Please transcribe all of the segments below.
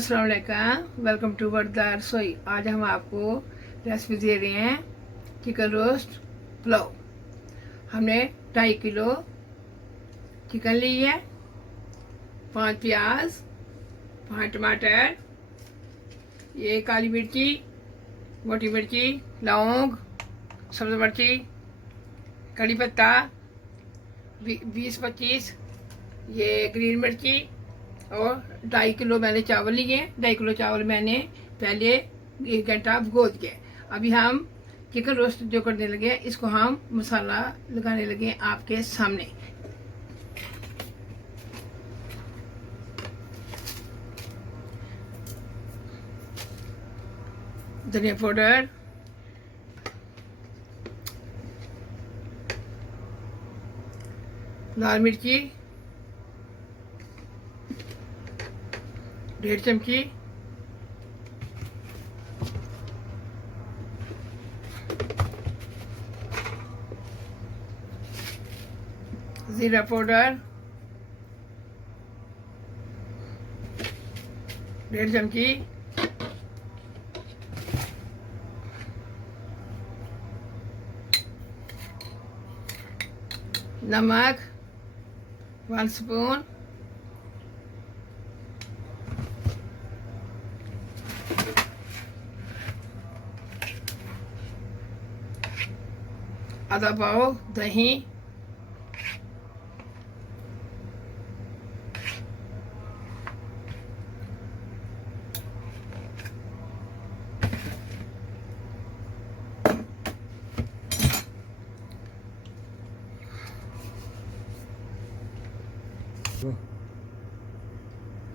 अस्सलाम वालेकुम, welcome to वर्दा रसोई। आज हम आपको रेसिपी दे रहे हैं चिकन रोस्ट पुलाव। हमने 2.5 किलो चिकन ली है, 5 प्याज, 5 टमाटर, ये काली मिर्ची, मोटी मिर्ची, लौंग, सब्ज़ मिर्ची, कड़ी पत्ता 20-25, ये ग्रीन मिर्ची और 2.5 किलो मैंने चावल लिए। 2.5 किलो चावल मैंने पहले 1 घंटा भिगो दिए। अभी हम चिकन रोस्ट जो करने लगे, इसको हम मसाला लगाने लगे आपके सामने। धनिया पाउडर, लाल मिर्ची 1.5 चमची, जीरा पाउडर 1.5 चमची, नमक 1 स्पून, आधा पाव दही,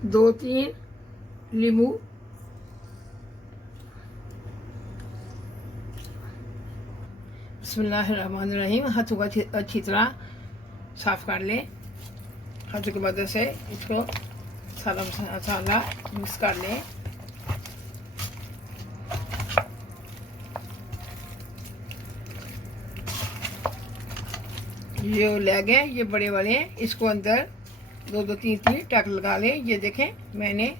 दो तीन नींबू, बिस्मिल्लाहिर्रहमानिर्रहीम। हाथों को अच्छी तरह साफ कर लें। हाथों की मदद से इसको सारा मसाला मिक्स कर लें। ये लेग है, ये बड़े वाले, इसको अंदर 2-3 टक लगा लें। ये देखें, मैंने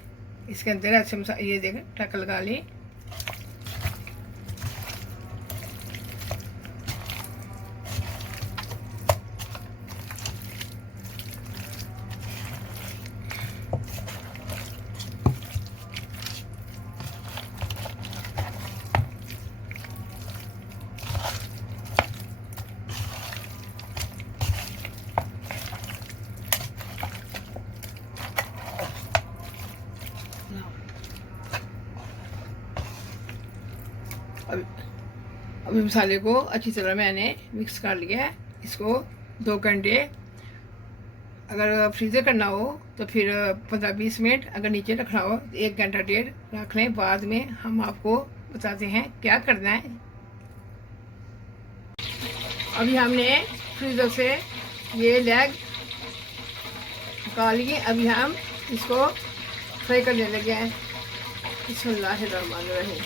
इसके अंदर ऐसे ये देखें टक लगा लें। अभी मसाले को अच्छी तरह मैंने मिक्स कर लिया है। इसको 2 घंटे, अगर फ्रीज़र करना हो तो फिर 15-20 मिनट, अगर नीचे रखना हो तो 1 घंटा 1.5 रख लें। बाद में हम आपको बताते हैं क्या करना है। अभी हमने फ्रीज़र से ये लेग निकाल लिए। अभी हम इसको फ्राई करने लगे हैं। बिस्मिल्लाहिर्रहमानिर्रहीम।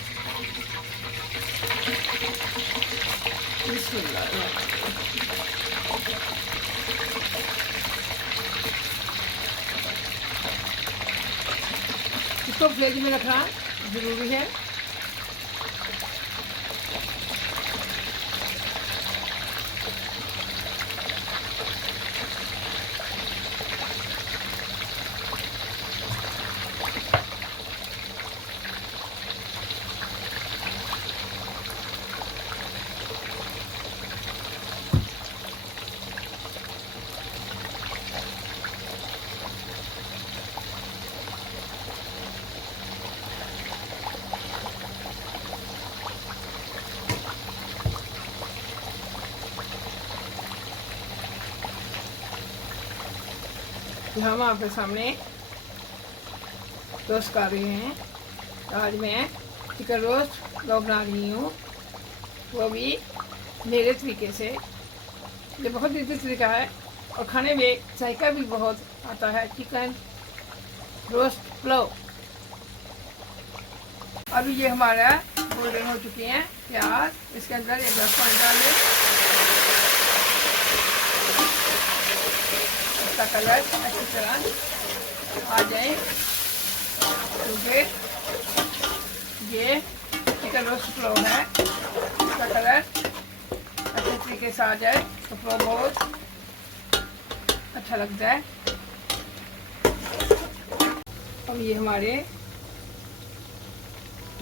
इसको फ्रिज में रखना जरूरी है। हम आपके सामने रोस्ट कर रहे हैं। आज मैं चिकन रोस्ट पुलाव बना रही हूँ, वो भी मेरे तरीके से। ये बहुत इजी तरीका है और खाने में जायका भी बहुत आता है। Chicken roast pulao. अभी ये हमारा गोल्डन हो चुके हैं प्याज। इसके अंदर 1 गिलास पानी डालें। इसका कलर अच्छी तरह आ जाए। क्योंकि ये चिकन रोस्ट पुलाव है, इसका कलर अच्छे तरीके से आ जाए तो पुलाव बहुत अच्छा लगता है। अब ये हमारे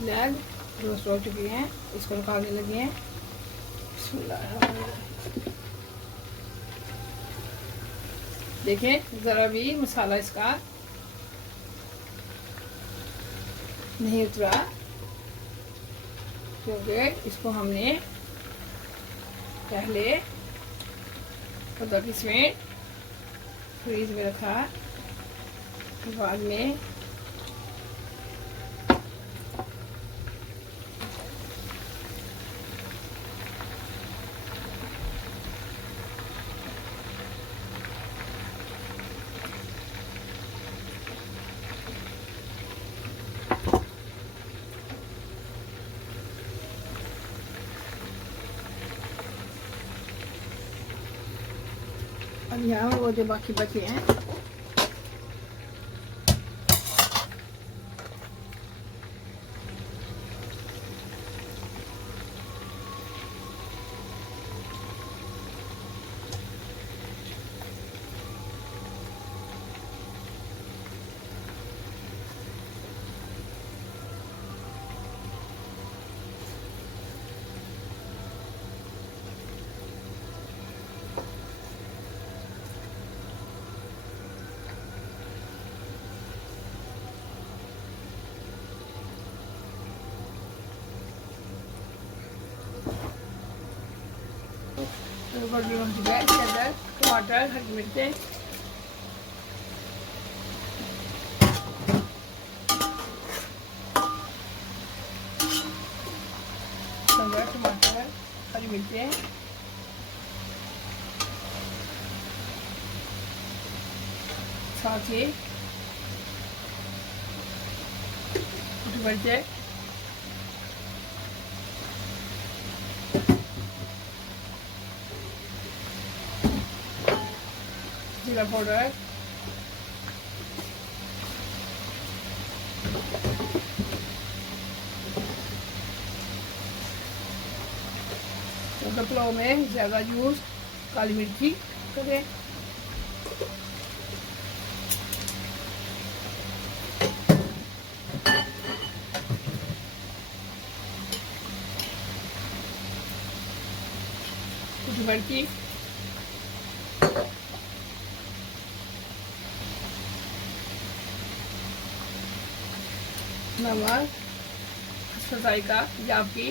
लेग रोस्ट हो चुके हैं, इसको निकालने लगे हैं। देखें ज़रा भी मसाला इसका नहीं उतरा, क्योंकि इसको हमने पहले 15-20 मिनट फ्रीज में रखा, बाद में अब यहाँ वो जो बाकी बचे हैं बड़ी हो चुका है। इसके अंदर टमाटर, हरी मिर्चें, टमाटर, हरी मिर्चें, साथ ही मिर्चें, जीरा पाउडर, तो पुलाव में ज़्यादा यूज काली मिर्ची करें। कुछ मिर्ची, नमक, सफाई का या आपकी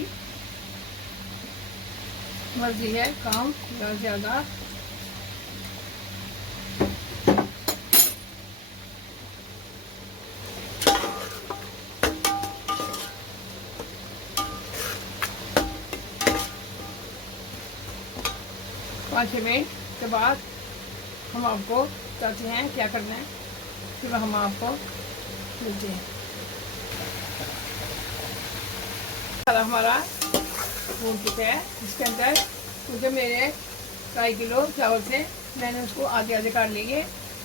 मर्जी है, कम या ज़्यादा। पाँच छः मिनट के बाद हम आपको बताते हैं क्या करना है, फिर हम आपको मिलते हैं। हमारा भून चुका है। इसके अंदर क्योंकि मेरे 2.5 किलो चावल थे, मैंने उसको आधे आधे काट लिए,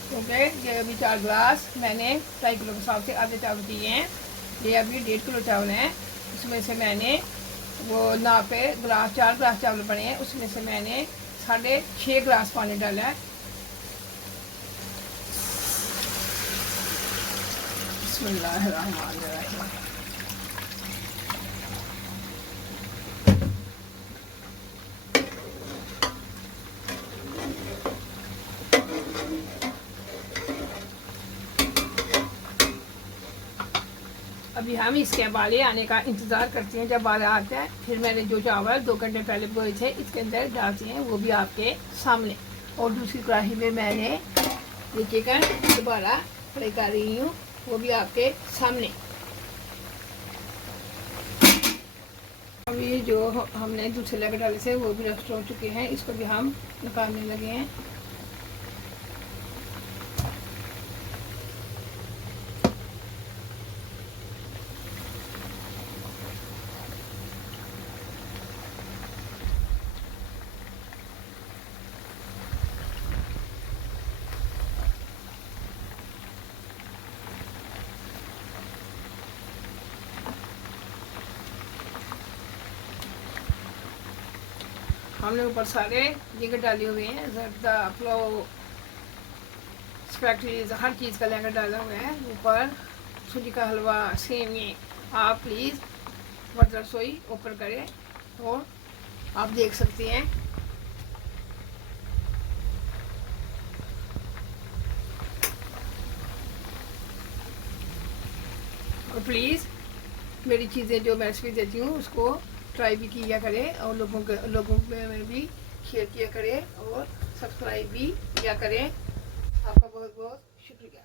क्योंकि ये अभी 4 गिलास मैंने 2.5 किलो के हिसाब से आधे चावल दिए हैं। ये अभी 1.5 किलो चावल हैं, उसमें से मैंने वो नापे गिलास 4 गिलास चावल बने हैं, उसमें से मैंने 6.5 गिलास पानी डाला है। बिस्मिल्लाहिर्रहमानिर्रहीम। अभी हम इसके उबाले आने का इंतज़ार करते हैं। जब उबाला आता है फिर मैंने जो चावल 2 घंटे पहले बोए थे इसके अंदर डालते हैं, वो भी आपके सामने। और दूसरी कढ़ाई में मैंने ये चिकन दोबारा फ्राई कर रही हूँ, वो भी आपके सामने। अभी जो हमने दूसरे लेग डाले थे वो भी रोस्ट हो चुके हैं, इसको भी हम निकालने लगे हैं। हमने ऊपर सारे लहंगे डाले हुए हैं, जर्दा पुलाव स्पैगेटीज हर चीज़ का लहंगा डाला हुआ है। ऊपर सूजी का हलवा, सेवई। आप प्लीज़ वर्दा रसोई ओपन करें और आप देख सकते हैं। और प्लीज़ मेरी चीज़ें जो मैं रेसिपी देती हूँ उसको ट्राई भी किया करें और लोगों में भी शेयर किया करें और सब्सक्राइब भी किया करें। आपका बहुत बहुत शुक्रिया।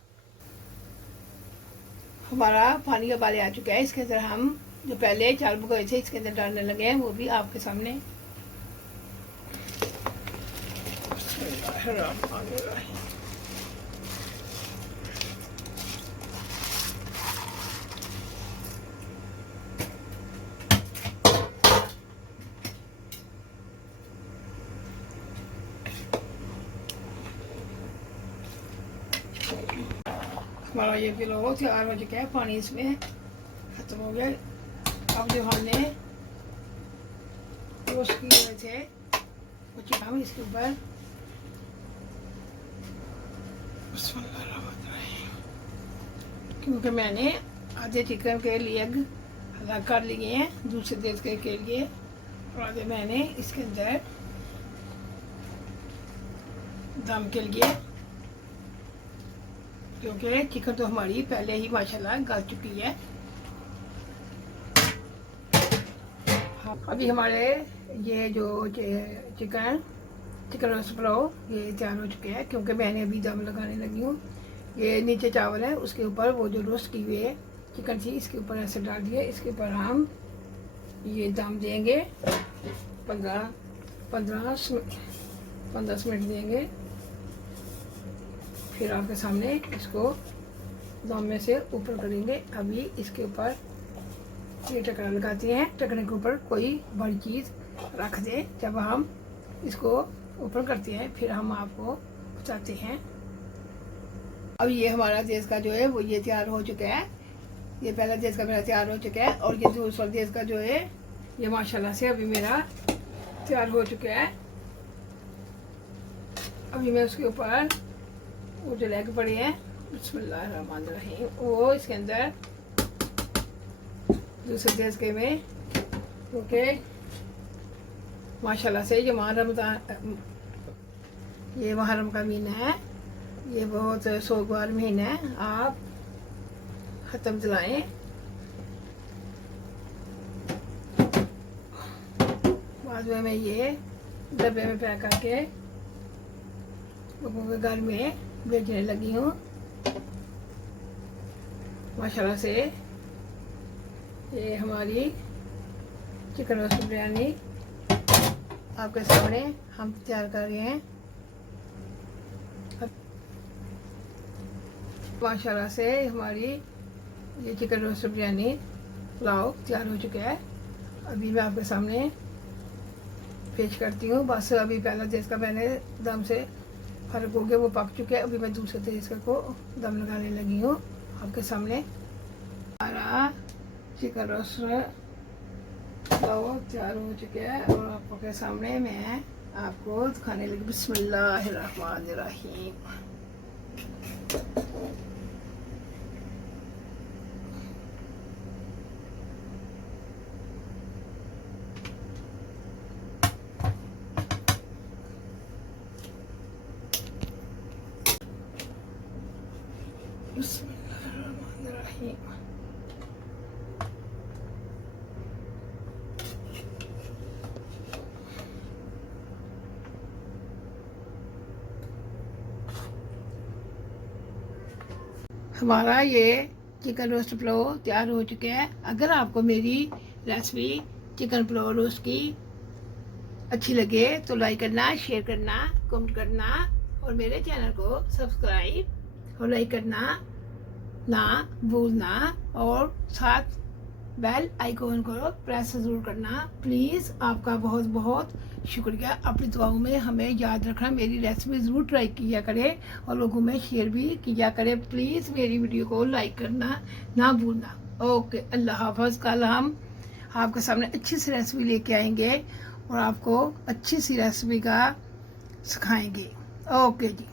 हमारा पानी का उबाले आ चुका है। इसके अंदर हम जो पहले चावल भिगोए थे इसके अंदर डालने लगे हैं, वो भी आपके सामने। हमारा ये पुलाव तैयार हो चुका है, पानी इसमें खत्म हो गया। अब जो हमने रोस्ट किए हुए थे वो चिकन इसके ऊपर क्योंकि मैंने आधे चिकन के लिए अलग कर लिए हैं दूसरे देश के लिए, और आधे मैंने इसके अंदर दम के लिए, क्योंकि चिकन तो हमारी पहले ही माशाल्लाह गल चुकी है। अभी हमारे ये जो चिकन रोस्ट पुलाव ये तैयार हो चुके हैं, क्योंकि मैंने अभी दम लगाने लगी हूँ। ये नीचे चावल है, उसके ऊपर वो जो रोस्ट की हुई है चिकन थी इसके ऊपर ऐसे डाल दिया। इसके ऊपर हम ये दम देंगे 15 मिनट देंगे। फिर आपके सामने इसको दम में से ऊपर करेंगे। अभी इसके ऊपर ये ढक्कन लगाते हैं, ढक्कन के ऊपर कोई बड़ी चीज़ रख दें। जब हम इसको ऊपर करते हैं फिर हम आपको बताते हैं। अब ये हमारा देश का जो है वो ये तैयार हो चुका है। ये पहला देश का मेरा तैयार हो चुका है, और ये दूसरा देश का जो है ये माशाल्लाह से अभी मेरा तैयार हो चुका है। अभी मैं उसके ऊपर वो जो लेग पड़े हैं बिस्मिल्लाहिर्रहमानिर्रहीम वो इसके अंदर दूसरे देश के में, क्योंकि माशाल्लाह से ये मुहर्रम का महीना है, ये बहुत सोगवार महीना है। आप खत्म जलाएं। बाद में मैं ये डब्बे में पैक करके लोगों के घर में बेचने लगी हूँ। माशाल्लाह से ये हमारी चिकन रोस्ट बिरयानी आपके सामने हम तैयार कर रहे हैं। माशाल्लाह से हमारी ये चिकन रोस्ट बिरयानी पुलाव तैयार हो चुका है। अभी मैं आपके सामने पेश करती हूँ। बस अभी पहला देश का मैंने दम से फर्क हो गया, वो पक चुके हैं। अभी मैं दूसरे देश को दम लगाने लगी हूँ आपके सामने। हमारा चिकन रोस्ट पुलाव तैयार हो चुका है और आपके सामने मैं आपको दिखाने लगी। बिस्मिल्लाहिर्रहमानिर्रहीम। बिस्मिल्लाहिर्रहमानिर्रहीम। हमारा ये चिकन रोस्ट पुलाव तैयार हो चुका है। अगर आपको मेरी रेसिपी चिकन पुलाव रोस्ट की अच्छी लगे तो लाइक करना, शेयर करना, कमेंट करना और मेरे चैनल को सब्सक्राइब और लाइक करना ना भूलना, और साथ बेल आइकॉन को प्रेस ज़रूर करना। प्लीज़ आपका बहुत बहुत शुक्रिया। अपनी दुआओं में हमें याद रखना। मेरी रेसिपी ज़रूर ट्राई किया करें और लोगों में शेयर भी किया करें। प्लीज़ मेरी वीडियो को लाइक करना ना भूलना। ओके, अल्लाह हाफ़िज़। कल हम आपके सामने अच्छी सी रेसिपी लेके आएंगे और आपको अच्छी सी रेसिपी का सिखाएंगे। ओके जी।